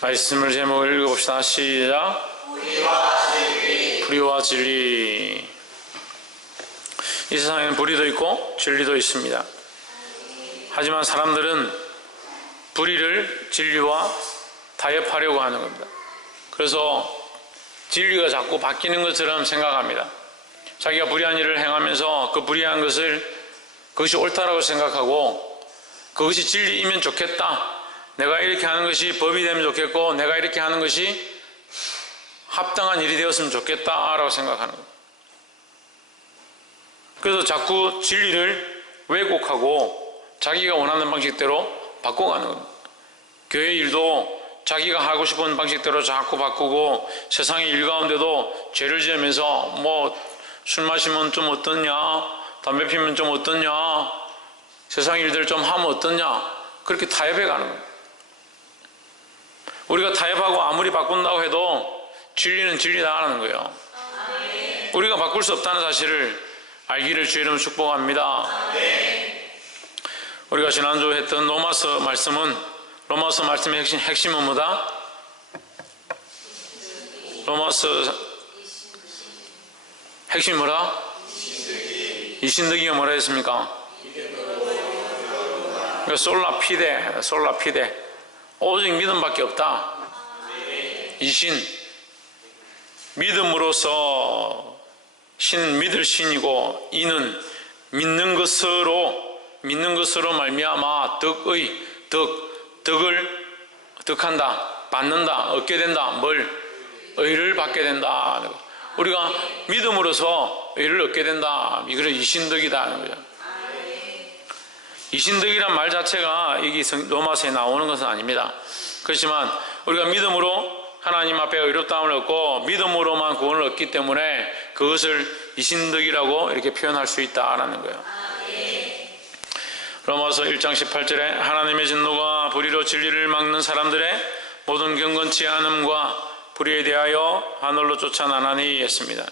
말씀을 제목을 읽어봅시다. 시작. 불의와 진리. 이 세상에는 불의도 있고 진리도 있습니다. 하지만 사람들은 불의를 진리와 타협하려고 하는 겁니다. 그래서 진리가 자꾸 바뀌는 것처럼 생각합니다. 자기가 불의한 일을 행하면서 그 불의한 그것이 옳다라고 생각하고 그것이 진리이면 좋겠다. 내가 이렇게 하는 것이 법이 되면 좋겠고 내가 이렇게 하는 것이 합당한 일이 되었으면 좋겠다라고 생각하는 겁니다. 그래서 자꾸 진리를 왜곡하고 자기가 원하는 방식대로 바꿔가는 겁니다. 교회 일도 자기가 하고 싶은 방식대로 자꾸 바꾸고 세상의 일 가운데도 죄를 지으면서 술 마시면 좀 어떻냐, 담배 피우면 좀 어떻냐, 세상 일들 좀 하면 어떻냐, 그렇게 타협해 가는 거예요. 우리가 타협하고 아무리 바꾼다고 해도 진리는 진리다라는 거예요. 우리가 바꿀 수 없다는 사실을 알기를 주의 이름으로 축복합니다. 우리가 지난주 했던 로마서 말씀의 핵심은 뭐다? 로마서 핵심이 뭐라? 이신득이가 뭐라 했습니까? 솔라 피데 오직 믿음밖에 없다. 이신 믿음으로서 믿을 신이고 이는 믿는 것으로 말미암아 덕한다, 받는다, 얻게 된다. 의를 받게 된다. 우리가 믿음으로서 의를 얻게 된다. 이걸 이신덕이다 하는 거죠. 이신덕이란 말 자체가 여기 로마서에 나오는 것은 아닙니다. 그렇지만 우리가 믿음으로 하나님 앞에 의롭다함을 얻고 믿음으로만 구원을 얻기 때문에 그것을 이신덕이라고 이렇게 표현할 수 있다라는 거예요. 로마서 1장 18절에 하나님의 진노가 불의로 진리를 막는 사람들의 모든 경건치 않음과 불의에 대하여 하늘로 쫓아나나니 했습니다.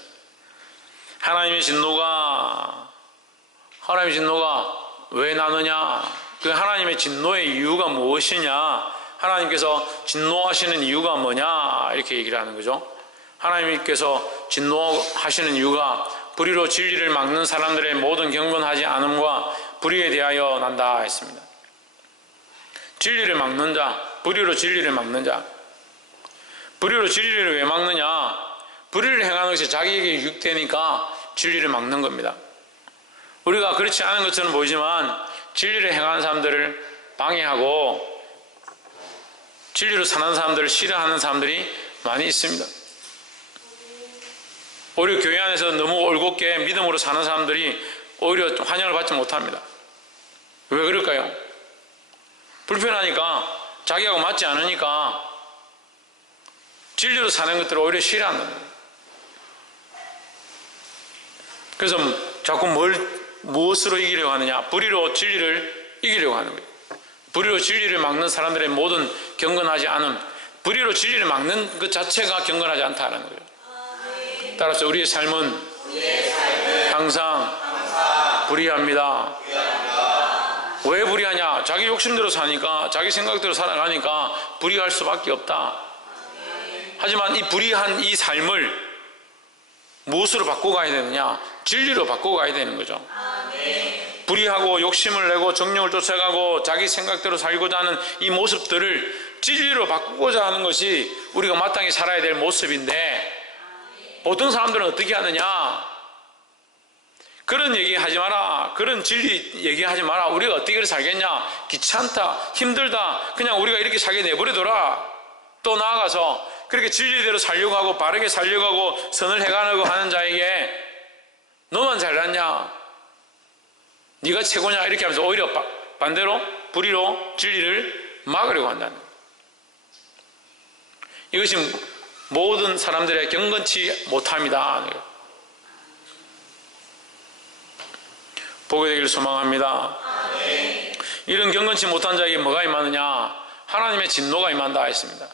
하나님의 진노가 왜 나느냐? 그 하나님의 진노의 이유가 무엇이냐? 하나님께서 진노하시는 이유가 뭐냐? 이렇게 얘기를 하는 거죠. 하나님께서 진노하시는 이유가 불의로 진리를 막는 사람들의 모든 경건하지 않음과 불의에 대하여 난다 했습니다. 진리를 막는 자, 불의로 진리를 막는 자. 불의로 진리를 왜 막느냐? 불의를 행하는 것이 자기에게 유익되니까 진리를 막는 겁니다. 우리가 그렇지 않은 것처럼 보이지만 진리를 행하는 사람들을 방해하고 진리로 사는 사람들을 싫어하는 사람들이 많이 있습니다. 오히려 교회 안에서 너무 올곧게 믿음으로 사는 사람들이 오히려 환영을 받지 못합니다. 왜 그럴까요? 불편하니까, 자기하고 맞지 않으니까 진리로 사는 것들을 오히려 싫어하는 거예요. 그래서 자꾸 무엇으로 이기려고 하느냐? 불의로 진리를 이기려고 하는 거예요. 불의로 진리를 막는 사람들의 모든 경건하지 않음, 불의로 진리를 막는 것 자체가 경건하지 않다는 거예요. 따라서 우리의 삶은 항상 불의합니다. 왜 불의하냐? 자기 욕심대로 사니까, 자기 생각대로 살아가니까 불의할 수밖에 없다. 하지만 이 불의한 이 삶을 무엇으로 바꾸고 가야 되느냐? 진리로 바꾸고 가야 되는 거죠. 불의하고 욕심을 내고 정욕을 쫓아가고 자기 생각대로 살고자 하는 이 모습들을 진리로 바꾸고자 하는 것이 우리가 마땅히 살아야 될 모습인데, 보통 사람들은 어떻게 하느냐? 그런 얘기하지 마라, 그런 진리 얘기하지 마라, 우리가 어떻게 살겠냐, 귀찮다, 힘들다, 그냥 우리가 이렇게 살게 내버려둬라. 또 나아가서 그렇게 진리대로 살려고 하고 바르게 살려고 하고 선을 해가려고 하는 자에게 너만 잘났냐, 네가 최고냐, 이렇게 하면서 오히려 반대로 불의로 진리를 막으려고 한다는 거예요. 이것이 모든 사람들의 경건치 못함이다. 보게 되기를 소망합니다. 이런 경건치 못한 자에게 뭐가 임하느냐? 하나님의 진노가 임한다 했습니다.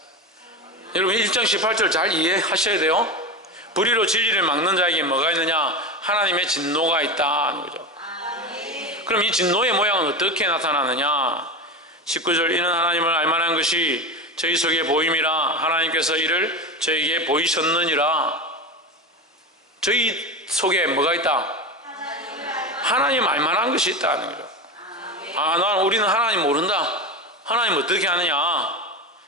여러분 1장 18절 잘 이해하셔야 돼요. 불의로 진리를 막는 자에게 뭐가 있느냐? 하나님의 진노가 있다는 거죠. 그럼 이 진노의 모양은 어떻게 나타나느냐? 19절 이는 하나님을 알만한 것이 저희 속에 보임이라 하나님께서 이를 저에게 보이셨느니라. 저희 속에 뭐가 있다? 하나님 알만한 것이 있다는 거죠. 우리는 하나님 모른다. 하나님 어떻게 하느냐?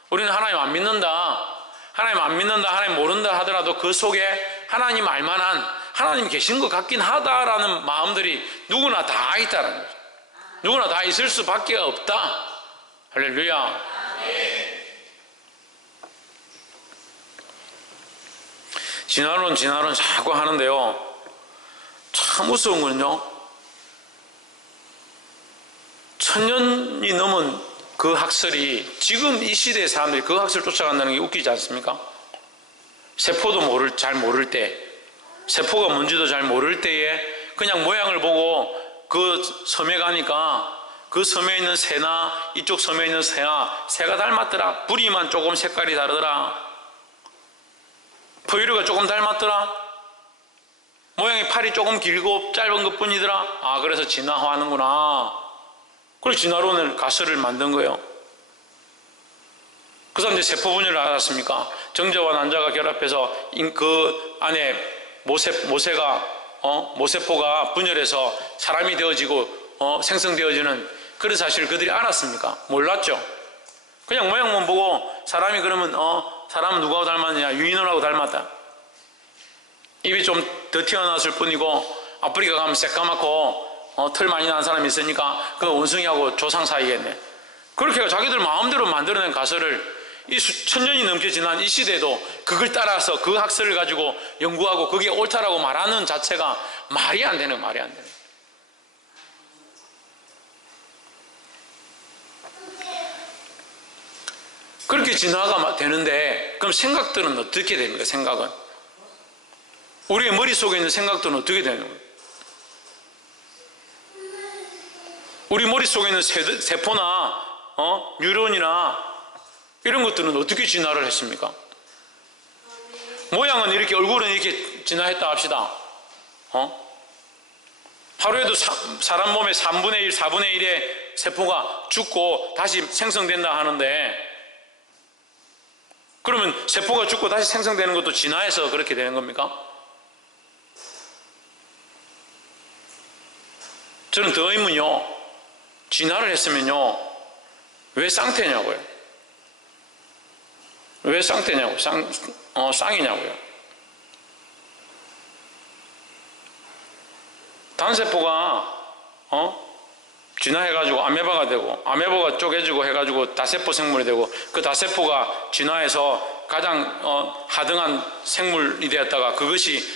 우리는 하나님 안 믿는다. 하나님 안 믿는다, 하나님 모른다 하더라도 그 속에 하나님 알만한, 하나님 계신 것 같긴 하다라는 마음들이 누구나 다 있다는 거죠. 누구나 다 있을 수밖에 없다. 할렐루야. 진화론 자꾸 하는데요, 참 무서운 건요, 1000년이 넘은 그 학설이 지금 이 시대의 사람들이 그 학설을 쫓아간다는 게 웃기지 않습니까? 세포도 잘 모를 때, 세포가 뭔지도 잘 모를 때에 그냥 모양을 보고 그 섬에 가니까 그 섬에 있는 새나 이쪽 섬에 있는 새가 닮았더라. 부리만 조금 색깔이 다르더라. 포유류가 조금 닮았더라. 모양이 팔이 조금 길고 짧은 것 뿐이더라. 그래서 진화하는구나. 그래서 진화론을 가설을 만든 거예요. 그 사람들이 세포 분열을 알았습니까? 정자와 난자가 결합해서 그 안에 모세포가 분열해서 사람이 되어지고 생성되어지는 그런 사실을 그들이 알았습니까? 몰랐죠. 그냥 모양만 보고 사람이 그러면 사람은 누구하고 닮았느냐? 유인원하고 닮았다. 입이 좀 더 튀어나왔을 뿐이고 아프리카 가면 새까맣고 털 많이 난 사람이 있으니까 그 원숭이하고 조상 사이겠네. 그렇게 자기들 마음대로 만들어낸 가설을 이 1000년이 넘게 지난 이 시대에도 그걸 따라서 그 학설을 가지고 연구하고 그게 옳다라고 말하는 자체가 말이 안 되는. 그렇게 진화가 되는데 그럼 생각들은 어떻게 됩니까? 생각은 우리의 머릿속에 있는 생각들은 어떻게 되는 거예요? 우리 머릿속에 있는 세포나 뉴런이나 이런 것들은 어떻게 진화를 했습니까? 모양은 이렇게, 얼굴은 이렇게 진화했다 합시다. 하루에도 사람 몸의 3분의 1, 4분의 1의 세포가 죽고 다시 생성된다 하는데, 그러면 세포가 죽고 다시 생성되는 것도 진화해서 그렇게 되는 겁니까? 저는 더 의문요, 진화를 했으면요, 왜 쌍태냐고요? 왜 쌍태냐고? 쌍이냐고요? 단세포가 진화해가지고 아메바가 되고, 아메바가 쪼개지고 해가지고 다세포 생물이 되고, 그 다세포가 진화해서 가장 하등한 생물이 되었다가 그것이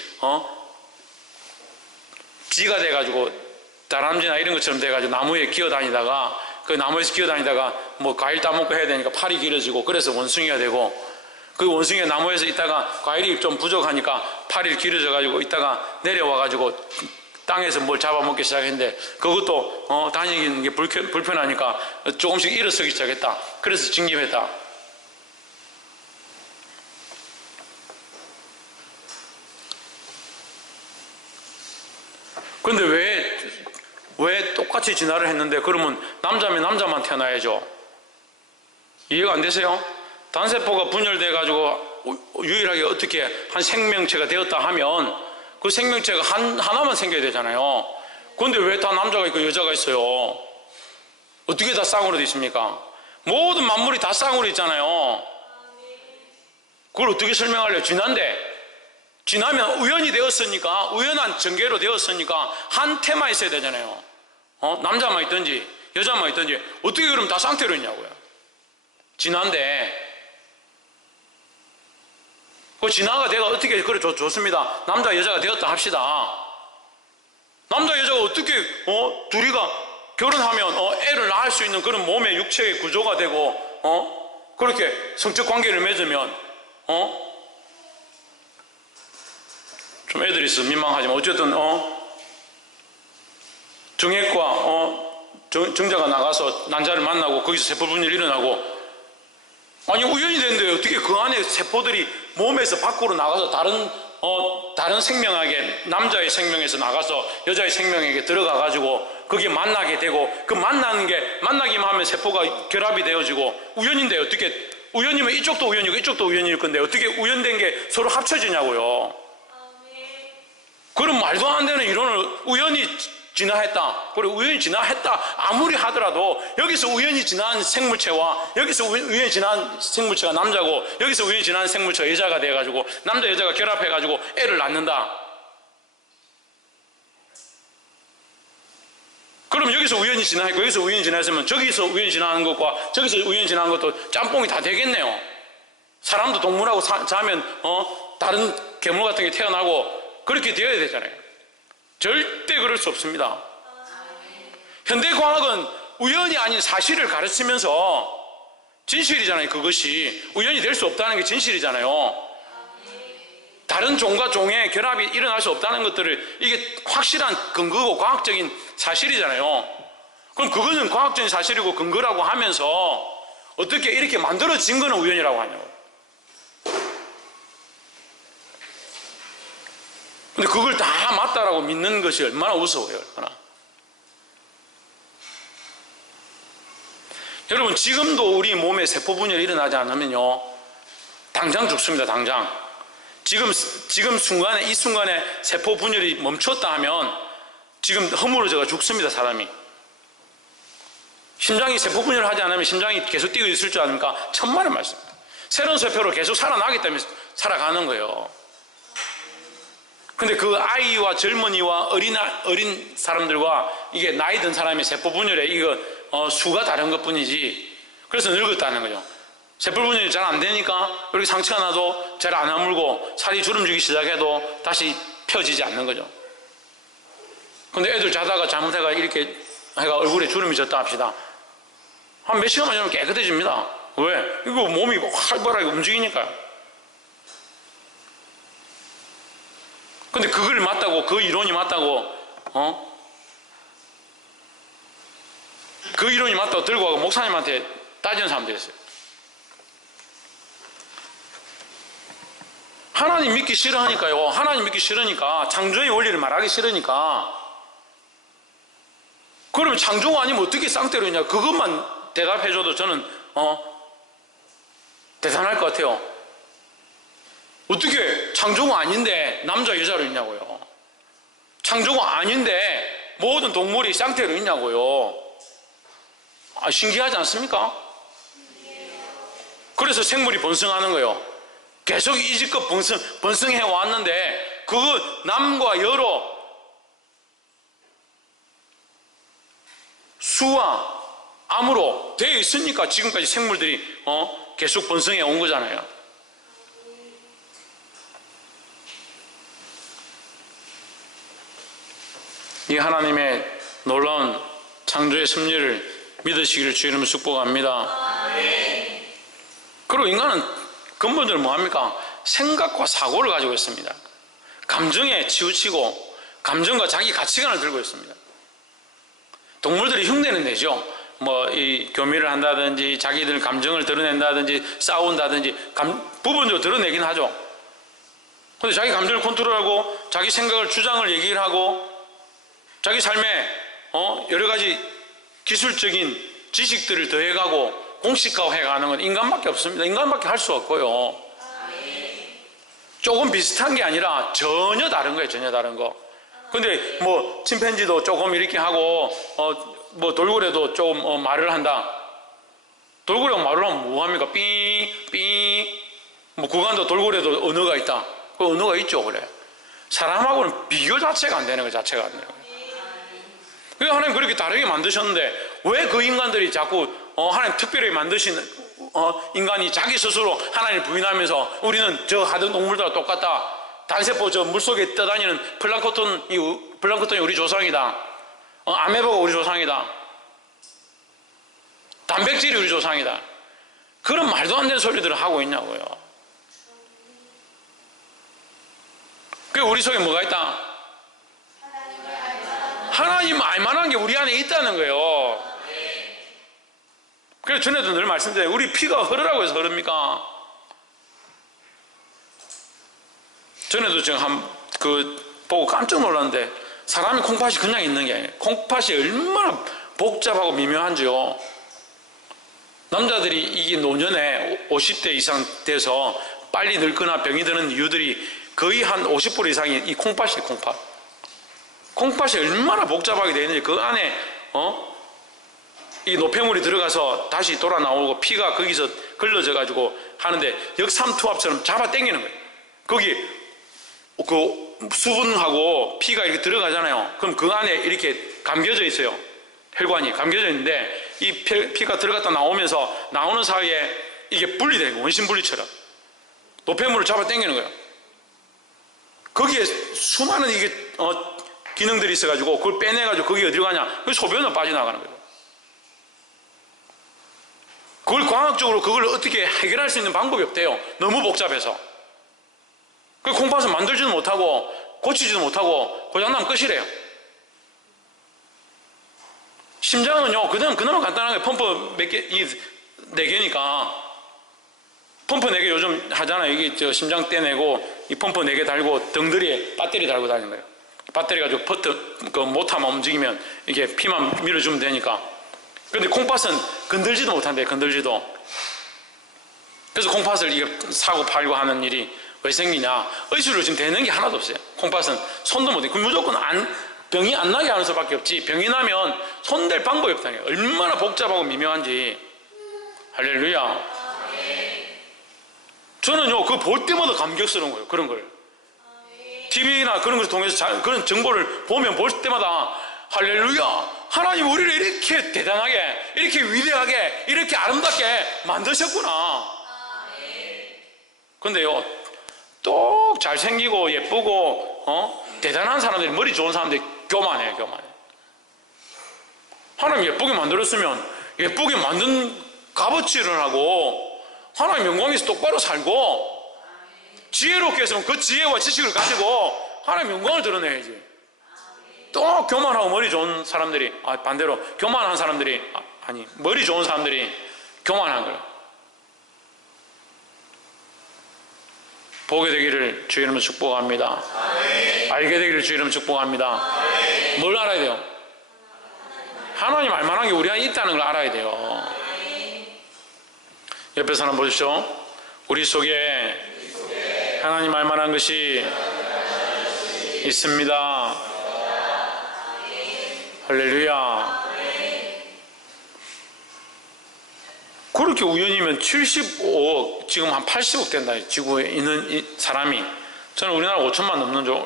쥐가 돼가지고 다람쥐나 이런 것처럼 돼가지고 나무에 기어다니다가, 그 나무에서 기어다니다가 뭐 과일 따먹고 해야 되니까 팔이 길어지고, 그래서 원숭이가 되고, 그 원숭이가 나무에서 있다가 과일이 좀 부족하니까 팔이 길어져가지고 있다가 내려와가지고 땅에서 뭘 잡아먹기 시작했는데, 그것도 다니는 게 불편하니까 조금씩 일어서기 시작했다. 그래서 직립했다. 그런데 왜 똑같이 진화를 했는데 그러면 남자면 남자만 태어나야죠? 이해가 안 되세요? 단세포가 분열돼 가지고 유일하게 어떻게 한 생명체가 되었다 하면 그 생명체가 하나만 생겨야 되잖아요. 그런데 왜 다 남자가 있고 여자가 있어요? 어떻게 다 쌍으로 돼 있습니까? 모든 만물이 다 쌍으로 있잖아요. 그걸 어떻게 설명하려고? 진화면 우연이 되었으니까, 우연한 전개로 되었으니까 한 테마 있어야 되잖아요. 남자만 있든지 여자만 있든지 어떻게 그럼 다 쌍태로 있냐고요. 진화인데 그 진화가 내가 어떻게 그래 좋습니다. 남자 여자가 되었다 합시다. 남자 여자가 어떻게 둘이가 결혼하면 애를 낳을 수 있는 그런 몸의 육체의 구조가 되고 그렇게 성적 관계를 맺으면 좀 애들이 있어 민망하지만 어쨌든 정액과 정자가 나가서 난자를 만나고 거기서 세포 분열이 일어나고, 아니 우연이 됐는데 어떻게 그 안에 세포들이 몸에서 밖으로 나가서 다른 생명에게, 남자의 생명에서 나가서 여자의 생명에게 들어가 가지고 그게 만나게 되고, 그 만나기만 하면 세포가 결합이 되어지고, 우연인데 어떻게 우연이면 이쪽도 우연이고 이쪽도 우연일 건데 어떻게 우연된 게 서로 합쳐지냐고요. 그럼 말도 안 되는 이론을 우연히 진화했다. 그리고 우연히 진화했다. 아무리 하더라도 여기서 우연히 진화한 생물체와 여기서 우연히 진화한 생물체가 남자고 여기서 우연히 진화한 생물체가 여자가 돼가지고 남자 여자가 결합해가지고 애를 낳는다. 그럼 여기서 우연히 진화했고 여기서 우연히 진화했으면 저기서 우연히 진화하는 것과 저기서 우연히 진화하는 것도 짬뽕이 다 되겠네요. 사람도 동물하고 자면 다른 괴물 같은 게 태어나고 그렇게 되어야 되잖아요. 절대 그럴 수 없습니다. 현대과학은 우연이 아닌 사실을 가르치면서 진실이잖아요. 그것이 우연이 될 수 없다는 게 진실이잖아요. 다른 종과 종의 결합이 일어날 수 없다는 것들을 이게 확실한 근거고 과학적인 사실이잖아요. 그럼 그거는 과학적인 사실이고 근거라고 하면서 어떻게 이렇게 만들어진 거는 우연이라고 하냐고. 근데 그걸 다 맞다라고 믿는 것이 얼마나 우스워요. 얼마나. 여러분 지금도 우리 몸에 세포 분열이 일어나지 않으면요 당장 죽습니다. 당장. 지금 순간에 이 순간에 세포 분열이 멈췄다 하면 지금 허물어져가 죽습니다. 사람이. 심장이 세포 분열을 하지 않으면 심장이 계속 뛰고 있을 줄 아닙니까? 천만의 말씀입니다. 새로운 세포로 계속 살아나기 때문에 살아가는 거예요. 근데 그 아이와 젊은이와 어린 사람들과 이게 나이 든 사람의 세포 분열에 이거 수가 다른 것 뿐이지. 그래서 늙었다는 거죠. 세포 분열이 잘 안 되니까 이렇게 상처가 나도 잘 안 아물고 살이 주름지기 시작해도 다시 펴지지 않는 거죠. 근데 애들 자다가 잘못해가 이렇게 해가 얼굴에 주름이 졌다 합시다. 한 몇 시간만 지나면 깨끗해집니다. 왜? 이거 몸이 활발하게 움직이니까요. 근데 그걸 맞다고, 그 이론이 맞다고, 그 이론이 맞다고 들고 가고 목사님한테 따지는 사람도 있어요. 하나님 믿기 싫어하니까요. 하나님 믿기 싫으니까, 창조의 원리를 말하기 싫으니까. 그러면 창조가 아니면 어떻게 쌍대로 있냐? 그것만 대답해줘도 저는, 대단할 것 같아요. 어떻게 창조가 아닌데 남자 여자로 있냐고요. 창조가 아닌데 모든 동물이 쌍태로 있냐고요. 신기하지 않습니까? 그래서 생물이 번성하는 거예요. 계속 이지껏 번성해 왔는데 그거 남과 여로 수와 암으로 되어 있으니까 지금까지 생물들이 계속 번성해 온 거잖아요. 이 하나님의 놀라운 창조의 섭리를 믿으시기를 주의 이름으로 축복합니다. 그리고 인간은 근본적으로 뭐합니까? 생각과 사고를 가지고 있습니다. 감정에 치우치고 감정과 자기 가치관을 들고 있습니다. 동물들이 흉내는 내죠. 이 교미를 한다든지 자기들 감정을 드러낸다든지 싸운다든지 부분적으로 드러내긴 하죠. 근데 자기 감정을 컨트롤하고 자기 생각을 주장을 얘기를 하고 자기 삶에 여러 가지 기술적인 지식들을 더해가고 공식화해가는 건 인간밖에 없습니다. 인간밖에 할 수 없고요. 조금 비슷한 게 아니라 전혀 다른 거예요. 전혀 다른 거. 근데 침팬지도 조금 이렇게 하고 돌고래도 조금 말을 한다. 돌고래가 말을 하면 뭐합니까? 삐 구간도 돌고래도 언어가 있다. 그 언어가 있죠. 그래. 사람하고는 비교 자체가 안 되는 거예요. 자체가 안 되는 거예요. 하나님 그렇게 다르게 만드셨는데 왜 그 인간들이 자꾸 하나님 특별히 만드신 인간이 자기 스스로 하나님을 부인하면서 우리는 저 하등 동물들과 똑같다. 단세포 저 물속에 떠다니는 플랑크톤이 우리 조상이다. 아메바가 우리 조상이다. 단백질이 우리 조상이다. 그런 말도 안 되는 소리들을 하고 있냐고요. 그 우리 속에 뭐가 있다? 하나님 알만한 게 우리 안에 있다는 거예요. 그래서 전에도 늘 말씀드려요. 우리 피가 흐르라고 해서 흐릅니까? 전에도 지금 보고 깜짝 놀랐는데 사람이 콩팥이 그냥 있는 게 아니에요. 콩팥이 얼마나 복잡하고 미묘한지요. 남자들이 이게 노년에 50대 이상 돼서 빨리 늙거나 병이 드는 이유들이 거의 한 50% 이상이 이 콩팥이에요. 콩팥이 얼마나 복잡하게 되어 있는지 그 안에 이 노폐물이 들어가서 다시 돌아 나오고 피가 거기서 걸러져 가지고 하는데 역삼투압처럼 잡아 당기는 거예요. 거기 그 수분하고 피가 이렇게 들어가잖아요. 그럼 그 안에 이렇게 감겨져 있어요. 혈관이 감겨져 있는데 이 피가 들어갔다 나오면서 나오는 사이에 이게 분리되고 원심 분리처럼 노폐물을 잡아 당기는 거예요. 거기에 수많은 이게 기능들이 있어가지고 그걸 빼내가지고 거기 어디로 가냐? 그 소변으로 빠져나가는 거예요. 그걸 과학적으로 그걸 어떻게 해결할 수 있는 방법이 없대요. 너무 복잡해서. 그 콩팥은 만들지도 못하고 고치지도 못하고 고장나면 끝이래요. 심장은요, 그나마 간단하게 펌프 몇 개, 4개니까 펌프 4개 요즘 하잖아요. 여기 심장 떼내고 이 펌프 4개 달고 등들이에 배터리 달고 다니는 거예요. 배터리 가지고 그 모터만 움직이면 이게 피만 밀어주면 되니까. 그런데 콩팥은 건들지도 못한대, 건들지도. 그래서 콩팥을 이게 사고 팔고 하는 일이 왜 생기냐? 의술로 지금 되는 게 하나도 없어요. 콩팥은 손도 못 대. 무조건 병이 안 나게 하는 수밖에 없지. 병이 나면 손댈 방법이 없다는 거예요. 얼마나 복잡하고 미묘한지. 할렐루야. 저는요, 그거 볼 때마다 감격스러운 거예요. 그런 걸. TV나 그런 것을 통해서 그런 정보를 보면 볼 때마다 할렐루야. 하나님 우리를 이렇게 대단하게, 이렇게 위대하게, 이렇게 아름답게 만드셨구나. 근데요, 똑 잘생기고 예쁘고 대단한 사람들이, 머리 좋은 사람들이 교만해. 하나님 예쁘게 만들었으면 예쁘게 만든 값어치를 하고 하나님 영광에서 똑바로 살고 지혜롭게 했으면 그 지혜와 지식을 가지고 하나님 영광을 드러내야지. 또 교만하고 머리 좋은 사람들이, 반대로 교만한 사람들이, 머리 좋은 사람들이 교만한 거예요. 보게 되기를 주의 이름으로 축복합니다. 알게 되기를 주의 이름으로 축복합니다. 뭘 알아야 돼요? 하나님 알만한 게 우리 안에 있다는 걸 알아야 돼요. 옆에 사람 보십시오. 우리 속에 하나님 알만한 것이 있습니다. 할렐루야. 그렇게 우연이면 75억, 지금 한 80억 된다. 지구에 있는 이 사람이. 저는 우리나라 5천만 넘는 줄,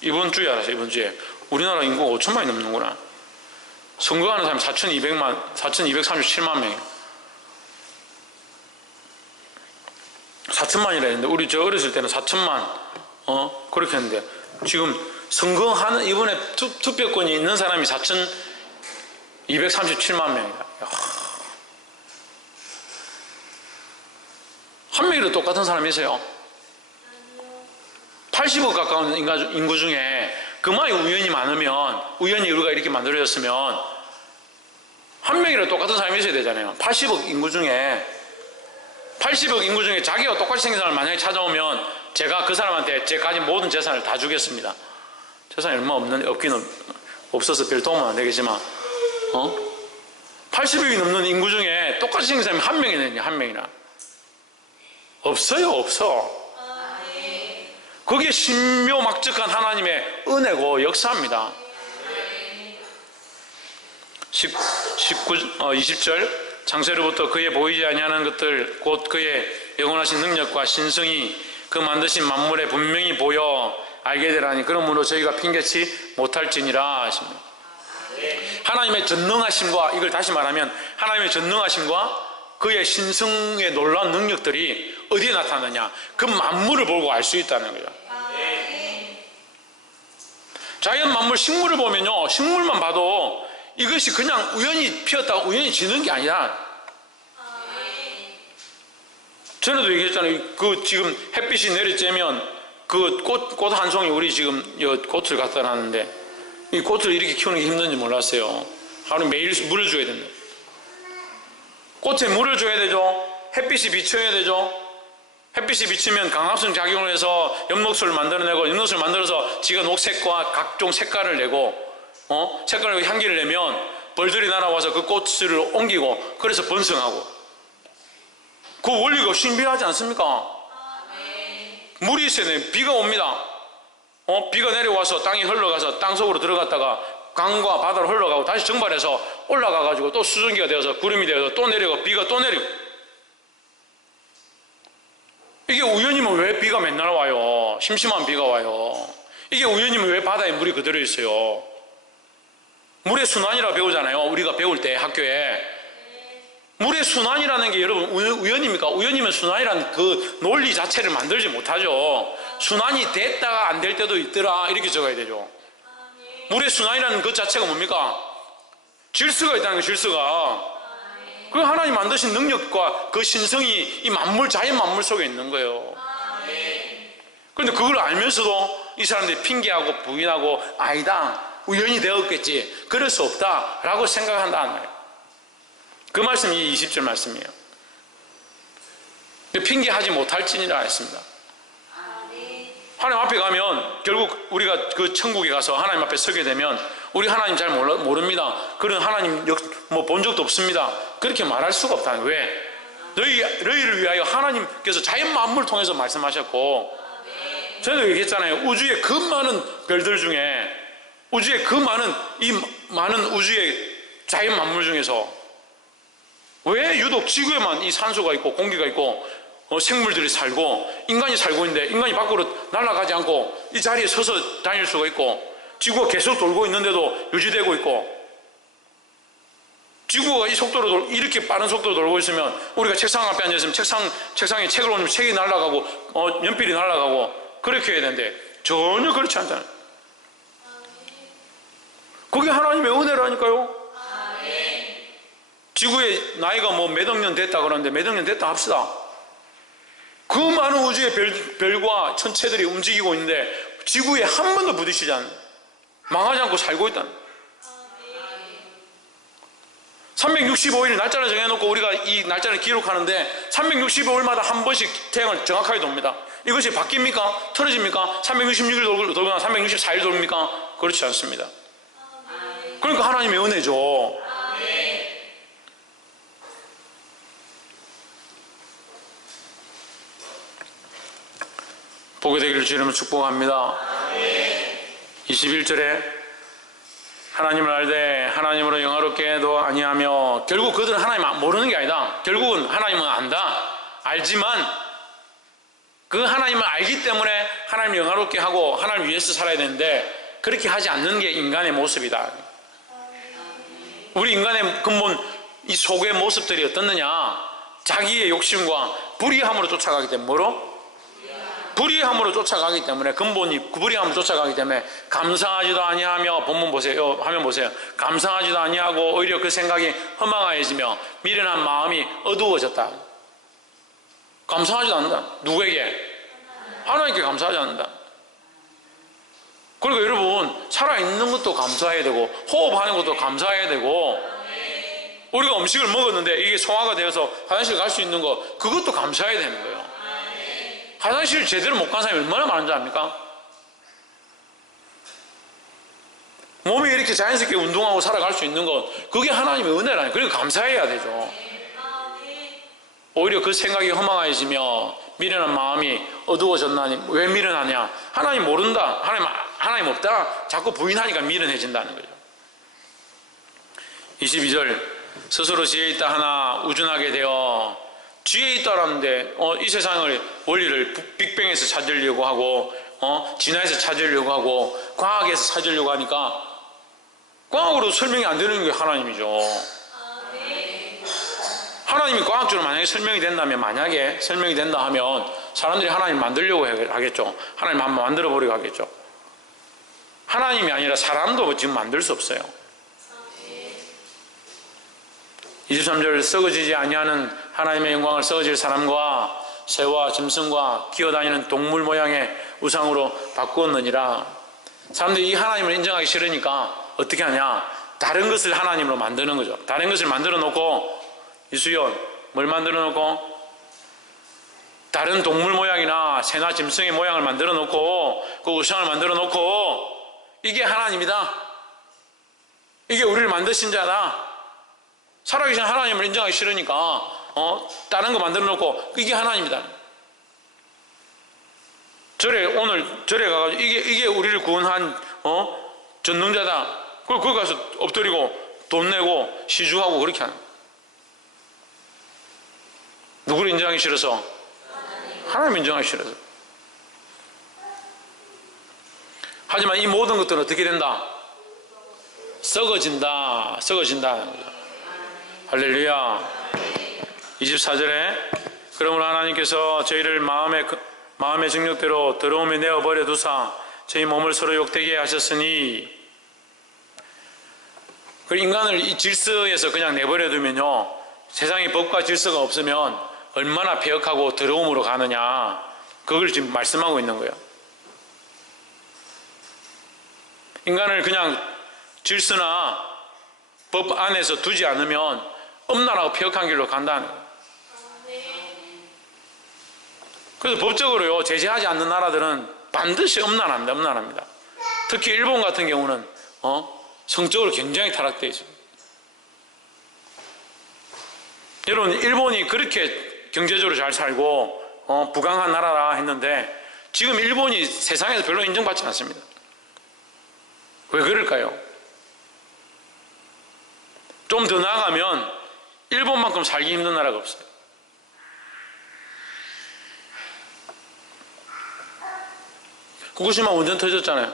이번 주에 알았어요. 이번 주에. 우리나라 인구가 5천만이 넘는구나. 선거하는 사람이 4,237만 명이에요. 4천만이라 했는데, 우리 저 어렸을 때는 4천만, 그렇게 했는데, 지금 선거하는, 이번에 투표권이 있는 사람이 4,237만 명이다. 한 명이라도 똑같은 사람이 있어요. 80억 가까운 인구 중에 그만이 우연이 많으면, 우연히 우리가 이렇게 만들어졌으면 한 명이라도 똑같은 사람이 있어야 되잖아요. 80억 인구 중에 자기가 똑같이 생긴 사람을 만약에 찾아오면 제가 그 사람한테 제 가진 모든 재산을 다 주겠습니다. 재산이 얼마 없기는 없어서 별 도움은 안 되겠지만 80억이 넘는 인구 중에 똑같이 생긴 사람이 한 명이나 있냐, 한 명이나. 없어요, 없어. 그게 신묘막측한 하나님의 은혜고 역사입니다. 20절 창세로부터 그의 보이지 아니하는 것들 곧 그의 영원하신 능력과 신성이 그 만드신 만물에 분명히 보여 알게 되라니 그러므로 저희가 핑계치 못할지니라 하십니다. 하나님의 전능하심과, 이걸 다시 말하면 하나님의 전능하심과 그의 신성의 놀라운 능력들이 어디에 나타나느냐? 그 만물을 보고 알 수 있다는 거예요. 자연 만물, 식물을 보면요, 식물만 봐도 이것이 그냥 우연히 피었다가 우연히 지는 게 아니라, 전에도 얘기했잖아요. 그 지금 햇빛이 내리쬐면 그 꽃 한 송이, 우리 지금 꽃을 갖다 놨는데 이 꽃을 이렇게 키우는 게 힘든지 몰랐어요. 하루 매일 물을 줘야 된다. 꽃에 물을 줘야 되죠. 햇빛이 비춰야 되죠. 햇빛이 비치면 광합성 작용을 해서 엽록소를 만들어내고, 엽록소를 만들어서 지가 녹색과 각종 색깔을 내고, 색깔을 향기를 내면 벌들이 날아와서 그 꽃을 옮기고, 그래서 번성하고, 그 원리가 신비하지 않습니까? 물이 있어야 돼요. 비가 옵니다. 비가 내려와서 땅이 흘러가서 땅속으로 들어갔다가 강과 바다로 흘러가고 다시 증발해서 올라가가지고 또 수증기가 되어서 구름이 되어서 또 내려가고 비가 또 내리고. 이게 우연이면 왜 비가 맨날 와요? 심심한 비가 와요. 이게 우연이면 왜 바다에 물이 그대로 있어요? 물의 순환이라고 배우잖아요. 우리가 배울 때 학교에. 물의 순환이라는 게 여러분 우연입니까? 우연이면 순환이라는 그 논리 자체를 만들지 못하죠. 순환이 됐다가 안 될 때도 있더라 이렇게 적어야 되죠. 물의 순환이라는 것 자체가 뭡니까? 질서가 있다는 거. 질서가 그 하나님 만드신 능력과 그 신성이 이 만물, 자연 만물 속에 있는 거예요. 그런데 그걸 알면서도 이 사람들이 핑계하고 부인하고 아니다, 우연이 되었겠지, 그럴 수 없다라고 생각한다는 말이에요. 그 말씀이 20절 말씀이에요. 핑계하지 못할지니라 했습니다. 하나님 앞에 가면 결국 우리가 그 천국에 가서 하나님 앞에 서게 되면 우리 하나님 잘 모릅니다. 그런 하나님 뭐 본 적도 없습니다. 그렇게 말할 수가 없다는 거예요. 왜? 너희를 위하여 하나님께서 자연 만물을 통해서 말씀하셨고, 저도 얘기했잖아요. 우주의 그 많은 별들 중에, 우주의 그 많은 이 많은 우주의 자연 만물 중에서 왜 유독 지구에만 이 산소가 있고 공기가 있고 생물들이 살고 인간이 살고 있는데 인간이 밖으로 날아가지 않고 이 자리에 서서 다닐 수가 있고, 지구가 계속 돌고 있는데도 유지되고 있고, 지구가 이 속도로 이렇게 빠른 속도로 돌고 있으면 우리가 책상 앞에 앉아있으면 책상에 책을 올리면 책이 날아가고 연필이 날아가고 그렇게 해야 되는데 전혀 그렇지 않잖아요. 그게 하나님의 은혜라니까요. 지구의 나이가 뭐 몇 억 년 됐다 그러는데 몇 억 년 됐다 합시다. 그 많은 우주의 별과 천체들이 움직이고 있는데 지구에 한 번도 부딪히지 않는, 망하지 않고 살고 있다는. 365일 날짜를 정해놓고 우리가 이 날짜를 기록하는데 365일마다 한 번씩 태양을 정확하게 돕니다. 이것이 바뀝니까? 틀어집니까? 366일 돌거나 364일 돕니까? 그렇지 않습니다. 그러니까 하나님의 은혜죠. 보게 되기를 주님을 축복합니다. 21절에 하나님을 알되 하나님으로 영화롭게도 아니하며, 결국 그들은 하나님 모르는 게 아니다. 결국은 하나님은 안다. 알지만 그 하나님을 알기 때문에 하나님을 영화롭게 하고 하나님을 위해서 살아야 되는데 그렇게 하지 않는 게 인간의 모습이다. 우리 인간의 근본 이 속의 모습들이 어떻느냐? 자기의 욕심과 불의함으로 쫓아가기 때문에. 뭐로? 불의함으로 쫓아가기 때문에, 근본이 불의함으로 쫓아가기 때문에 감사하지도 아니하며, 본문 보세요. 화면 보세요. 감사하지도 아니하고 오히려 그 생각이 허망하여지며 미련한 마음이 어두워졌다. 감사하지도 않는다. 누구에게? 하나님께 감사하지 않는다. 그러니까 여러분, 살아있는 것도 감사해야 되고 호흡하는 것도 감사해야 되고, 우리가 음식을 먹었는데 이게 소화가 되어서 화장실 갈 수 있는 거, 그것도 감사해야 되는 거예요. 화장실 제대로 못 간 사람이 얼마나 많은지 압니까? 몸이 이렇게 자연스럽게 운동하고 살아갈 수 있는 것, 그게 하나님의 은혜라니. 그러니까 감사해야 되죠. 오히려 그 생각이 허망해지며 미련한 마음이 어두워졌나니. 왜 미련하냐? 하나님 모른다, 하나님 없다, 자꾸 부인하니까 미련해진다는 거죠. 22절, 스스로 지혜 있다 하나 우준하게 되어. 지혜 있다라는데 이 세상을 원리를 빅뱅에서 찾으려고 하고 진화에서 찾으려고 하고 과학에서 찾으려고 하니까 과학으로 설명이 안 되는 게 하나님이죠. 하나님이 과학적으로 만약에 설명이 된다면, 만약에 설명이 된다 하면 사람들이 하나님 만들려고 하겠죠. 하나님 한번 만들어 보려고 하겠죠. 하나님이 아니라 사람도 지금 만들 수 없어요. 23절, 썩어지지 아니하는 하나님의 영광을 썩어질 사람과 새와 짐승과 기어다니는 동물 모양의 우상으로 바꾸었느니라. 사람들이 이 하나님을 인정하기 싫으니까 어떻게 하냐? 다른 것을 하나님으로 만드는 거죠. 다른 것을 만들어 놓고, 이수연, 뭘 만들어 놓고? 다른 동물 모양이나 새나 짐승의 모양을 만들어 놓고 그 우상을 만들어 놓고, 이게 하나님이다, 이게 우리를 만드신 자다. 살아계신 하나님을 인정하기 싫으니까 다른 거 만들어 놓고 이게 하나님이다. 오늘 절에 가가지고 이게 우리를 구원한 전능자다. 그걸 거기 가서 엎드리고 돈 내고 시주하고 그렇게 하는. 누구를 인정하기 싫어서? 하나님 인정하기 싫어서. 하지만 이 모든 것들은 어떻게 된다? 썩어진다. 할렐루야. 24절에 그러므로 하나님께서 저희를 마음의 정욕대로 더러움에 내어버려 두사 저희 몸을 서로 욕되게 하셨으니, 그 인간을 이 질서에서 그냥 내버려 두면요, 세상에 법과 질서가 없으면 얼마나 폐역하고 더러움으로 가느냐, 그걸 지금 말씀하고 있는 거예요. 인간을 그냥 질서나 법 안에서 두지 않으면 엄난하고 폐역한 길로 간다는 거예요. 그래서 법적으로요, 제재하지 않는 나라들은 반드시 엄난합니다. 특히 일본 같은 경우는 성적으로 굉장히 타락되어 있습니다. 여러분, 일본이 그렇게 경제적으로 잘 살고 부강한 나라라 했는데 지금 일본이 세상에서 별로 인정받지 않습니다. 왜 그럴까요? 좀 더 나아가면 일본만큼 살기 힘든 나라가 없어요. 후쿠시마 원전 터졌잖아요.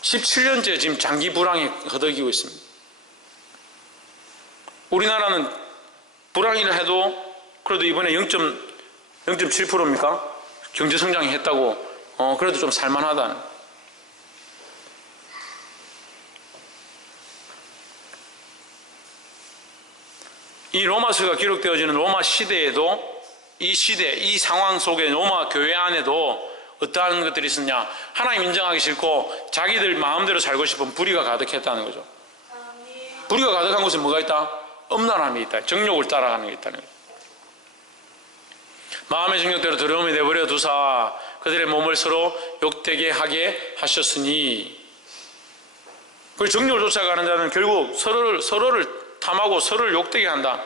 17년째 지금 장기 불황이 허덕이고 있습니다. 우리나라는 불황이라 해도 그래도 이번에 0.7%입니까? 경제 성장이 했다고 그래도 좀 살만하다는. 이 로마서가 기록되어지는 로마 시대에도 이 시대, 이 상황 속에 로마 교회 안에도 어떠한 것들이 있었냐? 하나님 인정하기 싫고 자기들 마음대로 살고 싶은 불의가 가득했다는 거죠. 불의가 가득한 곳에 뭐가 있다? 엄란함이 있다. 정욕을 따라가는 게 있다는 거죠. 마음의 정욕대로 더러움이 내버려 두사 그들의 몸을 서로 욕되게 하게 하셨으니, 그 정욕을 쫓아가는 자는 결국 서로를 탐하고 서로를 욕되게 한다.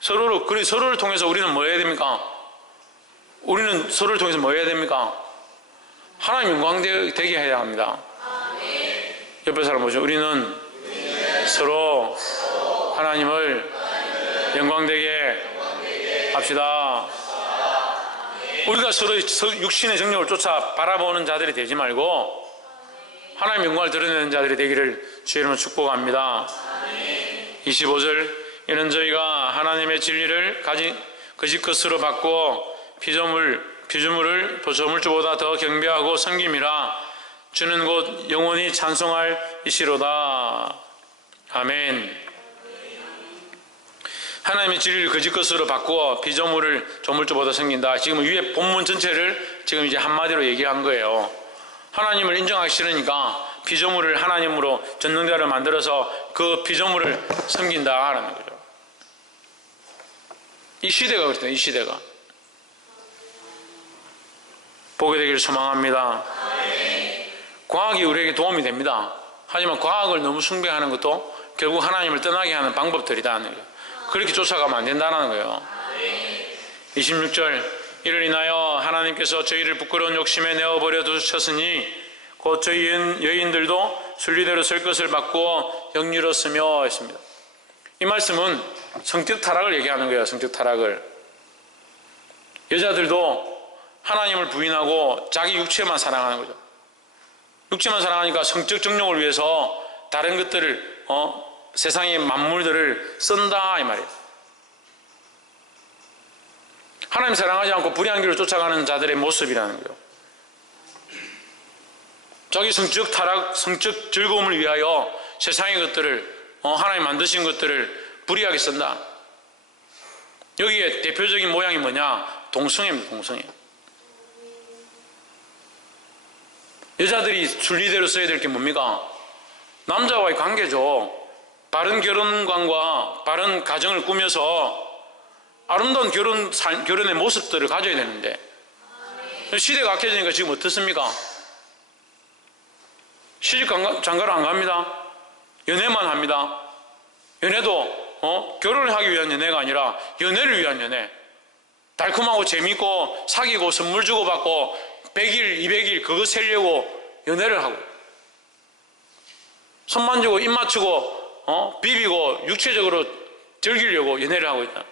서로를 통해서 우리는 뭐 해야 됩니까? 우리는 서로를 통해서 뭐 해야 됩니까? 하나님 영광되게 해야 합니다. 옆에 사람 보죠. 우리는 서로 하나님을 영광되게 합시다. 우리가 서로 육신의 정욕을 쫓아 바라보는 자들이 되지 말고 하나님 영광을 드러내는 자들이 되기를 주의 이름으로 축복합니다. 25절, 이는 저희가 하나님의 진리를 거짓 것으로 바꾸어 피조물을 조물주보다 더 경배하고 섬김이라. 주는 곧 영원히 찬송할 이시로다. 아멘. 하나님의 진리를 거짓 것으로 바꾸어 피조물을 조물주보다 섬긴다. 지금 위에 본문 전체를 지금 이제 한마디로 얘기한 거예요. 하나님을 인정하기 싫으니까 피조물을 하나님으로 전능자를 만들어서 그 피조물을 섬긴다 하는 거죠. 이 시대가 그렇다. 이 시대가 보게 되기를 소망합니다. 과학이 우리에게 도움이 됩니다. 하지만 과학을 너무 숭배하는 것도 결국 하나님을 떠나게 하는 방법들이다 하는 거예요. 그렇게 쫓아가면 안 된다는 거예요. 26절, 이를 인하여 하나님께서 저희를 부끄러운 욕심에 내어버려 두셨으니 곧 저희 여인들도 순리대로 설 것을 바꾸어 영리로쓰며 했습니다. 이 말씀은 성격 타락을 얘기하는 거예요. 성격 타락을. 여자들도 하나님을 부인하고 자기 육체만 사랑하는 거죠. 육체만 사랑하니까 성적 정욕을 위해서 다른 것들을 세상의 만물들을 쓴다 이 말이에요. 하나님 사랑하지 않고 불의한 길을 쫓아가는 자들의 모습이라는 거예요. 자기 성적 타락, 성적 즐거움을 위하여 세상의 것들을 하나님 만드신 것들을 불의하게 쓴다. 여기에 대표적인 모양이 뭐냐? 동성애입니다. 동성애. 여자들이 순리대로 써야 될 게 뭡니까? 남자와의 관계죠. 바른 결혼관과 바른 가정을 꾸며서 아름다운 결혼의 모습들을 가져야 되는데 시대가 악해지니까 지금 어떻습니까? 시집 장가를 안 갑니다. 연애만 합니다. 연애도 결혼을 하기 위한 연애가 아니라 연애를 위한 연애. 달콤하고 재밌고 사귀고 선물 주고받고 100일, 200일 그거 세려고 연애를 하고, 손 만지고 입 맞추고 비비고 육체적으로 즐기려고 연애를 하고 있다.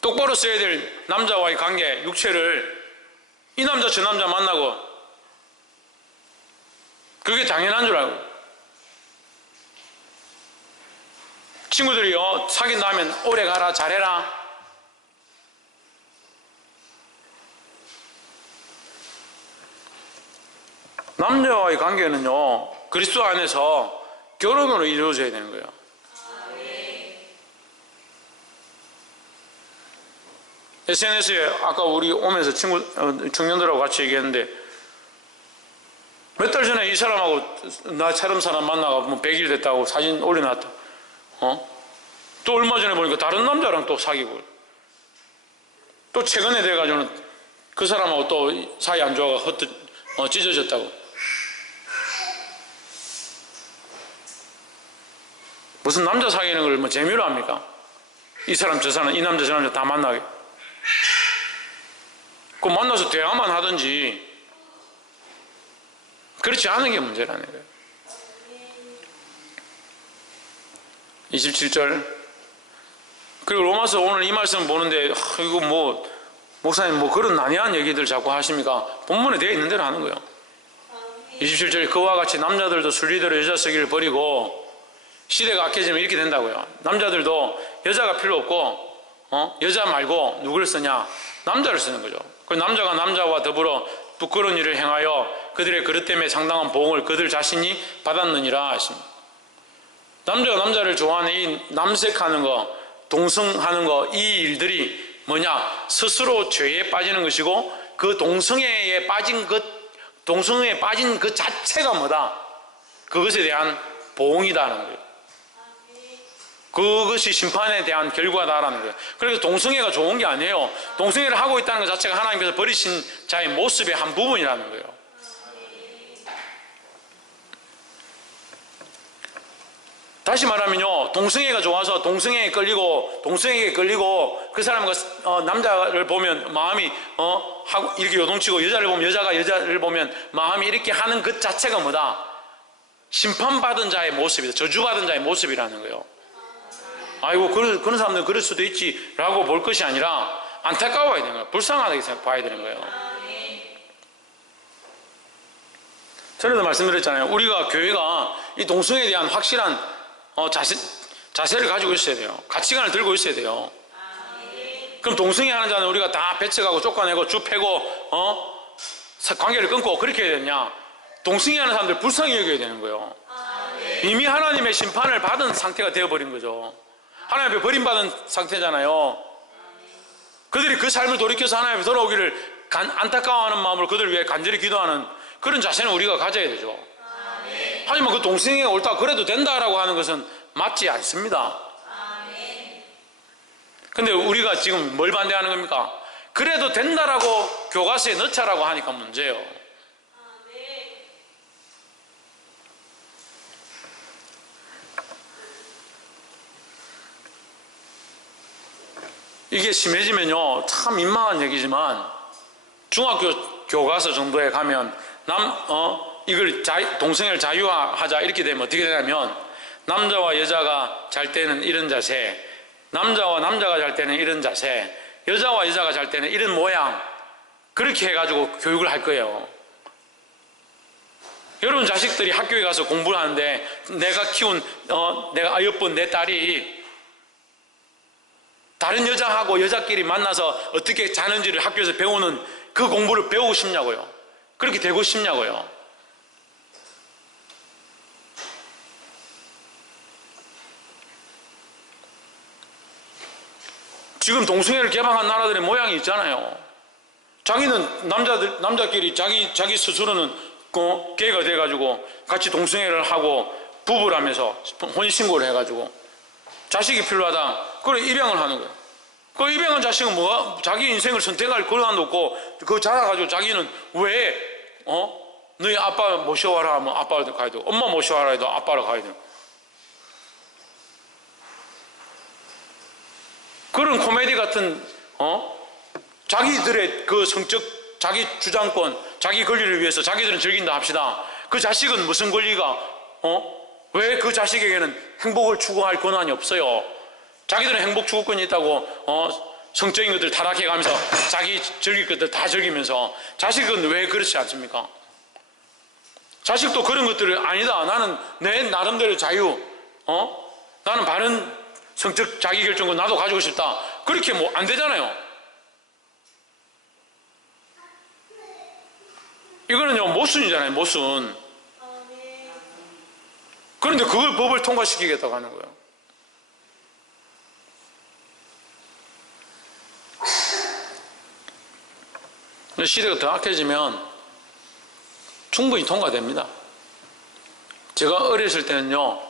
똑바로 써야 될 남자와의 관계, 육체를 이 남자 저 남자 만나고 그게 당연한 줄 알고, 친구들이 사귄다 하면 오래 가라 잘해라. 남자와의 관계는요 그리스도 안에서 결혼으로 이루어져야 되는 거예요. SNS에 아까 우리 오면서 청년들하고 같이 얘기했는데, 몇 달 전에 이 사람하고 나처럼 사람 만나가 뭐 100일 됐다고 사진 올려놨다. 또 얼마 전에 보니까 다른 남자랑 또 사귀고, 또 최근에 돼가지고는 그 사람하고 또 사이 안 좋아가 찢어졌다고. 무슨 남자 사귀는 걸 뭐 재미로 합니까? 이 사람 저 사람 이 남자 저 남자 다 만나게. 그 만나서 대화만 하든지, 그렇지 않은 게 문제라는 거예요. 27절. 그리고 로마서 오늘 이 말씀 보는데 이거 뭐 목사님 뭐 그런 난해한 얘기들 자꾸 하십니까? 본문에 되어 있는 대로 하는 거예요. 27절. 그와 같이 남자들도 순리대로 여자 쓰기를 버리고, 시대가 악해지면 이렇게 된다고요. 남자들도 여자가 필요 없고 여자 말고 누구를 쓰냐? 남자를 쓰는 거죠. 그리고 남자가 남자와 더불어 부끄러운 일을 행하여 그들의 그릇 때문에 상당한 보응을 그들 자신이 받았느니라 하십니다. 남자가 남자를 좋아하는 이 남색하는 거, 동성하는 거, 이 일들이 뭐냐? 스스로 죄에 빠지는 것이고, 그 동성애에 빠진 그 자체가 뭐다? 그것에 대한 보응이다라는 거예요. 그것이 심판에 대한 결과다라는 거예요. 그래서 동성애가 좋은 게 아니에요. 동성애를 하고 있다는 것 자체가 하나님께서 버리신 자의 모습의 한 부분이라는 거예요. 다시 말하면요, 동성애가 좋아서 동성애에 끌리고 그 사람과 남자를 보면 마음이 하고 이렇게 요동치고, 여자를 보면 여자가 여자를 보면 마음이 이렇게 하는 그 자체가 뭐다? 심판받은 자의 모습이다. 저주받은 자의 모습이라는 거예요. 아이고 그런 사람들은 그럴 수도 있지 라고 볼 것이 아니라 안타까워야 되는 거예요. 불쌍하게 봐야 되는 거예요. 전에도 말씀드렸잖아요. 우리가 교회가 이 동성애에 대한 확실한 자세를 가지고 있어야 돼요. 가치관을 들고 있어야 돼요. 그럼 동성애 하는 자는 우리가 다 배척하고 쫓아내고 주 패고 관계를 끊고 그렇게 해야 되냐? 동성애 하는 사람들 불쌍히 여겨야 되는 거예요. 이미 하나님의 심판을 받은 상태가 되어버린 거죠. 하나님 앞에 버림받은 상태잖아요. 그들이 그 삶을 돌이켜서 하나님 앞에 돌아오기를 안타까워하는 마음으로 그들을 위해 간절히 기도하는 그런 자세는 우리가 가져야 되죠. 하지만 그 동성애가 옳다 그래도 된다라고 하는 것은 맞지 않습니다. 근데 우리가 지금 뭘 반대하는 겁니까? 그래도 된다라고 교과서에 넣자라고 하니까 문제예요. 이게 심해지면요, 참 민망한 얘기지만 중학교 교과서 정도에 가면 이걸 동성애를 자유화하자 이렇게 되면 어떻게 되냐면, 남자와 여자가 잘 때는 이런 자세, 남자와 남자가 잘 때는 이런 자세, 여자와 여자가 잘 때는 이런 모양, 그렇게 해가지고 교육을 할 거예요. 여러분 자식들이 학교에 가서 공부를 하는데 내가 키운 내가 아여쁜 내 딸이 다른 여자하고 여자끼리 만나서 어떻게 자는지를 학교에서 배우는 그 공부를 배우고 싶냐고요. 그렇게 되고 싶냐고요. 지금 동성애를 개방한 나라들의 모양이 있잖아요. 자기는 남자끼리 자기 스스로는 게이가 돼가지고 같이 동성애를 하고 부부라면서 혼인신고를 해가지고 자식이 필요하다. 그래 입양을 하는 거예요. 그 입양한 자식은 뭐가 자기 인생을 선택할 권한도 없고 그거 자라가지고 자기는 왜 너희 아빠 모셔와라 하면 아빠를 가야 되고 엄마 모셔와라 해도 아빠를 가야 되고 그런 코미디 같은 자기들의 그 성적 자기 주장권, 자기 권리를 위해서 자기들은 즐긴다 합시다. 그 자식은 무슨 권리가 왜 그 자식에게는 행복을 추구할 권한이 없어요? 자기들은 행복 추구권이 있다고 성적인 것들 타락해가면서 자기 즐길 것들 다 즐기면서 자식은 왜 그렇지 않습니까? 자식도 그런 것들을 아니다. 나는 내 나름대로 자유, 나는 바른 성적 자기결정권 나도 가지고 싶다. 그렇게 뭐 안 되잖아요. 이거는요 모순이잖아요. 모순. 그런데 그걸 법을 통과시키겠다고 하는 거예요. 시대가 더 악해지면 충분히 통과됩니다. 제가 어렸을 때는요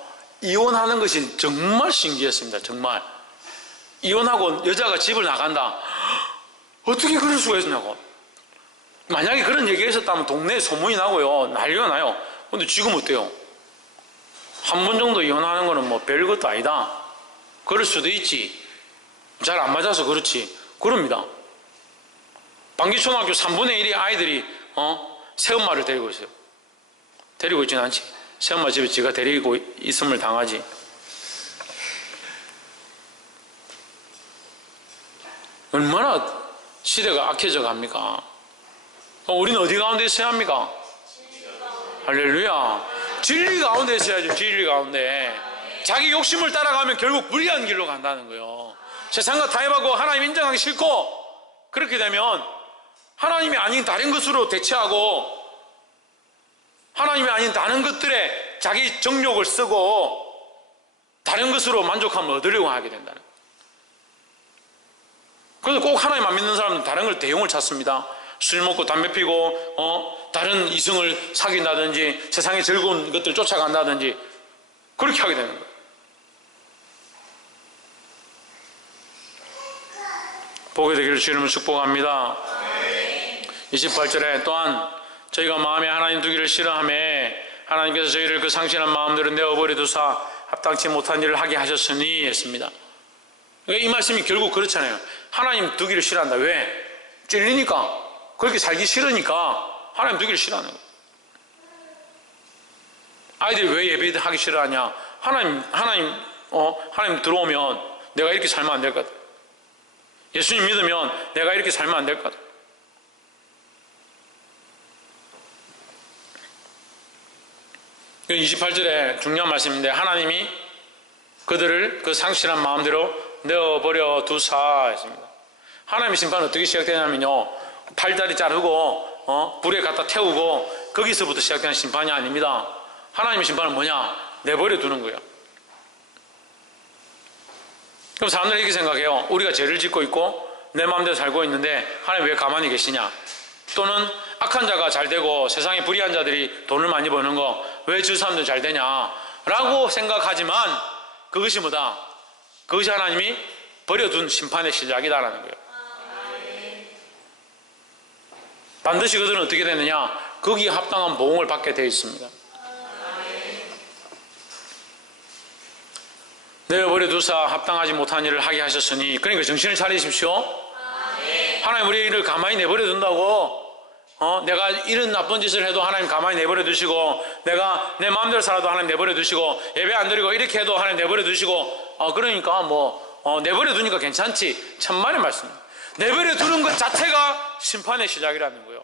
이혼하는 것이 정말 신기했습니다. 정말 이혼하고 여자가 집을 나간다. 어떻게 그럴 수가 있냐고. 만약에 그런 얘기가 있었다면 동네에 소문이 나고요 난리가 나요. 근데 지금 어때요? 한 번 정도 이혼하는 거는 뭐 별것도 아니다. 그럴 수도 있지. 잘 안 맞아서 그렇지. 그럽니다. 방기초등학교 3분의 1의 아이들이 새엄마를 데리고 있어요. 데리고 있지는 않지. 새엄마 집에 지가 데리고 있음을 당하지. 얼마나 시대가 악해져 갑니까? 우리는 어디 가운데 있어야 합니까? 할렐루야. 진리 가운데 있어야죠. 진리 가운데. 자기 욕심을 따라가면 결국 불리한 길로 간다는 거예요. 세상과 타협하고 하나님 인정하기 싫고 그렇게 되면 하나님이 아닌 다른 것으로 대체하고 하나님이 아닌 다른 것들에 자기 정욕을 쓰고 다른 것으로 만족함을 얻으려고 하게 된다는 거예요. 그래서 꼭 하나님 안 믿는 사람은 다른 걸 대용을 찾습니다. 술 먹고 담배 피고 다른 이성을 사귄다든지 세상의 즐거운 것들 쫓아간다든지 그렇게 하게 되는 거예요. 복이 되기를 주님을 축복합니다. 28절에 또한 저희가 마음에 하나님 두기를 싫어하며 하나님께서 저희를 그 상실한 마음대로 내어버려 두사 합당치 못한 일을 하게 하셨으니 했습니다. 그러니까 이 말씀이 결국 그렇잖아요. 하나님 두기를 싫어한다. 왜? 찔리니까. 그렇게 살기 싫으니까 하나님 두기를 싫어하는 거예요. 아이들이 왜 예배하기 싫어하냐? 하나님 들어오면 내가 이렇게 살면 안 될 것 같아. 예수님 믿으면 내가 이렇게 살면 안 될 것 같아. 28절에 중요한 말씀인데 하나님이 그들을 그 상실한 마음대로 내어버려 두사 했습니다. 하나님의 심판은 어떻게 시작되냐면요 팔다리 자르고 불에 갖다 태우고 거기서부터 시작되는 심판이 아닙니다. 하나님의 심판은 뭐냐? 내버려 두는 거예요. 그럼 사람들이 이렇게 생각해요. 우리가 죄를 짓고 있고 내 마음대로 살고 있는데 하나님 왜 가만히 계시냐? 또는 악한 자가 잘 되고 세상에 불의한 자들이 돈을 많이 버는 거 왜 저 사람들 잘 되냐? 라고 생각하지만 그것이 뭐다? 그것이 하나님이 버려둔 심판의 시작이다라는 거예요. 반드시 그들은 어떻게 되느냐? 거기에 합당한 보응을 받게 되어 있습니다. 내어버려 두사 합당하지 못한 일을 하게 하셨으니 그러니까 정신을 차리십시오. 하나님 우리 일을 가만히 내버려 둔다고 내가 이런 나쁜 짓을 해도 하나님 가만히 내버려 두시고 내가 내 마음대로 살아도 하나님 내버려 두시고 예배 안 드리고 이렇게 해도 하나님 내버려 두시고 그러니까 내버려 두니까 괜찮지. 천만의 말씀입니다. 내버려 두는 것 자체가 심판의 시작이라는 거예요.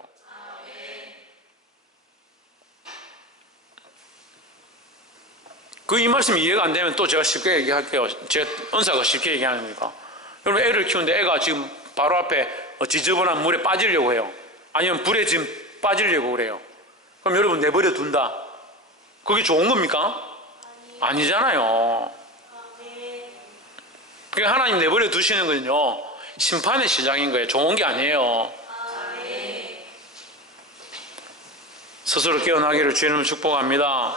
이 말씀이 이해가 안 되면 또 제가 쉽게 얘기할게요. 제 은사가 쉽게 얘기하는 거니까. 여러분 애를 키우는데 애가 지금 바로 앞에 지저분한 물에 빠지려고 해요. 아니면 불에 지금 빠지려고 그래요. 그럼 여러분 내버려 둔다. 그게 좋은 겁니까? 아니잖아요. 그러니까 하나님 내버려 두시는 건요 심판의 시작인 거예요. 좋은 게 아니에요. 스스로 깨어나기를 주님을 축복합니다.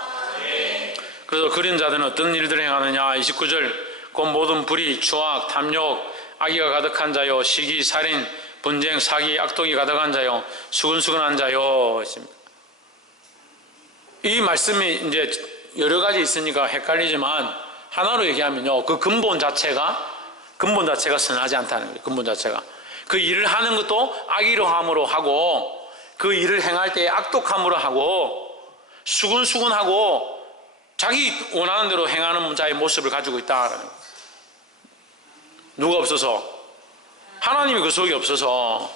그래서 그런 자들은 어떤 일들을 행하느냐? 29절 곧 모든 불의, 추악, 탐욕, 악의가 가득한 자요 시기, 살인, 분쟁, 사기, 악독이 가득한 자요 수근수근한 자요 했습니다. 이 말씀이 이제 여러 가지 있으니까 헷갈리지만 하나로 얘기하면요 그 근본 자체가 근본 자체가 선하지 않다는 거예요. 근본 자체가. 그 일을 하는 것도 악의로함으로 하고, 그 일을 행할 때 악독함으로 하고, 수근수근하고 자기 원하는 대로 행하는 자의 모습을 가지고 있다는 거예요. 누가 없어서? 하나님이 그 속에 없어서.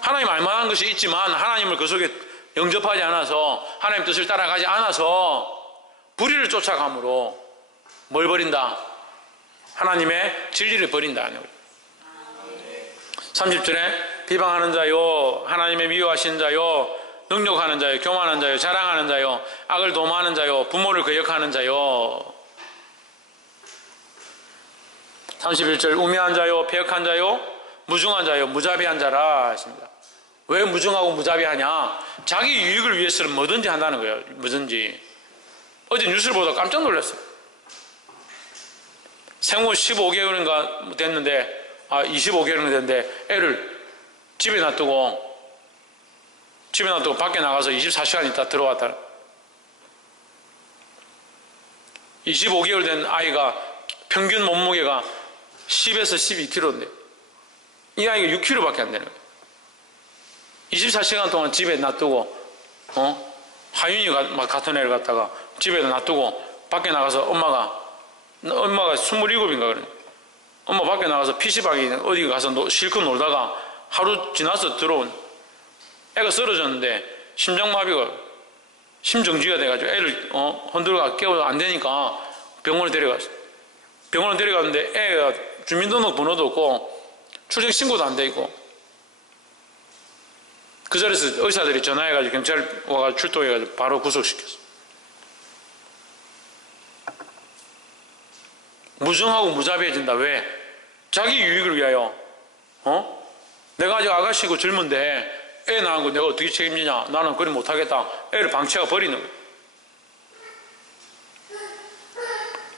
하나님 알만한 것이 있지만 하나님을 그 속에 영접하지 않아서, 하나님 뜻을 따라가지 않아서 불의를 쫓아감으로 뭘 버린다? 하나님의 진리를 버린다는 거예요. 30절에 비방하는 자요, 하나님의 미워하시는 자요, 능욕하는 자요, 교만한 자요, 자랑하는 자요, 악을 도모하는 자요, 부모를 거역하는 자요. 31절 우매한 자요, 패역한 자요, 무중한 자요, 무자비한 자라 하십니다. 왜 무중하고 무자비하냐? 자기 유익을 위해서는 뭐든지 한다는 거예요. 뭐든지. 어제 뉴스를 보다 깜짝 놀랐어요. 생후 15개월인가 됐는데, 25개월인가 됐는데 애를 집에 놔두고 밖에 나가서 24시간 있다 들어왔다. 25개월 된 아이가 평균 몸무게가 10에서 12kg인데 이 아이가 6kg밖에 안 되는 거예요. 24시간 동안 집에 놔두고 하윤이 같은 애를 갖다가 집에 놔두고 밖에 나가서 엄마가 27인가 그래. 엄마 밖에 나가서 PC방에 어디 가서 실컷 놀다가 하루 지나서 들어온 애가 쓰러졌는데 심장마비가 심정지가 돼가지고 애를 흔들어가 깨워도 안 되니까 병원에 데려갔어. 병원에 데려갔는데 애가 주민등록번호도 없고 출생신고도 안 돼 있고, 그 자리에서 의사들이 전화해가지고 경찰 와가지고 출동해가지고 바로 구속시켰어. 무정하고 무자비해진다. 왜? 자기 유익을 위하여. 내가 아직 아가씨고 젊은데 애 낳은 거 내가 어떻게 책임지냐? 나는 그리 못하겠다. 애를 방치하고 버리는 거야.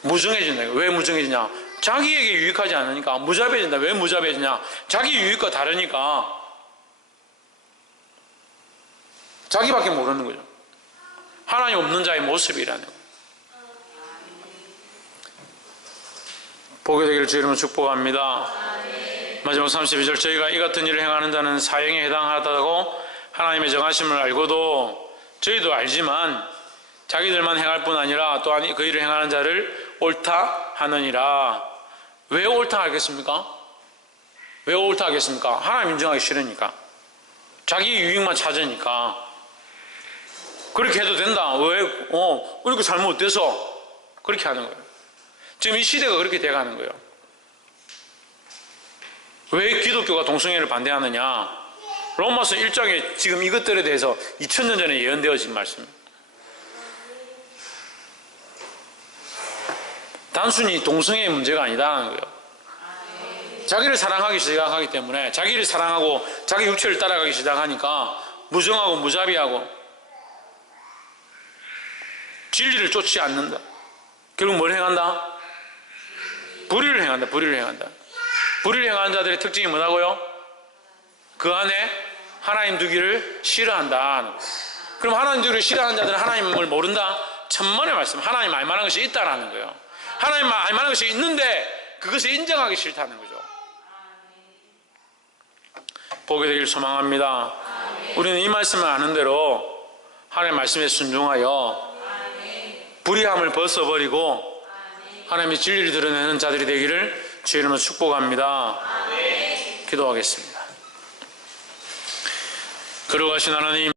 무정해진다. 왜 무정해지냐? 자기에게 유익하지 않으니까. 무자비해진다. 왜 무자비해지냐? 자기 유익과 다르니까. 자기밖에 모르는 거죠. 하나님 없는 자의 모습이라는 거예요. 보게 되기를 주 이름으로 축복합니다. 마지막 32절 저희가 이 같은 일을 행하는 자는 사형에 해당하다고 하나님의 정하심을 알고도 저희도 알지만 자기들만 행할 뿐 아니라 또한 그 일을 행하는 자를 옳다 하느니라. 왜 옳다 하겠습니까? 왜 옳다 하겠습니까? 하나님 인정하기 싫으니까. 자기 유익만 찾으니까. 그렇게 해도 된다. 왜? 이렇게 잘못돼서 그렇게 하는 거예요. 지금 이 시대가 그렇게 돼가는 거예요. 왜 기독교가 동성애를 반대하느냐? 로마서 1장에 지금 이것들에 대해서 2000년 전에 예언되어진 말씀입니다. 단순히 동성애의 문제가 아니다는 거예요. 자기를 사랑하기 시작하기 때문에, 자기를 사랑하고 자기 육체를 따라가기 시작하니까 무정하고 무자비하고 진리를 쫓지 않는다. 결국 뭘 행한다? 불의를 행한다. 불의를 행한다. 불의를 행하는 자들의 특징이 뭐라고요? 그 안에 하나님 두기를 싫어한다. 그럼 하나님 두기를 싫어하는 자들은 하나님을 모른다? 천만의 말씀. 하나님 알만한 것이 있다라는 거예요. 하나님 알만한 것이 있는데 그것을 인정하기 싫다는 거죠. 보게 되길 소망합니다. 우리는 이 말씀을 아는 대로 하나님의 말씀에 순종하여 불의함을 벗어버리고 하나님의 진리를 드러내는 자들이 되기를 주의 이름으로 축복합니다. 기도하겠습니다. 거룩하신 하나님,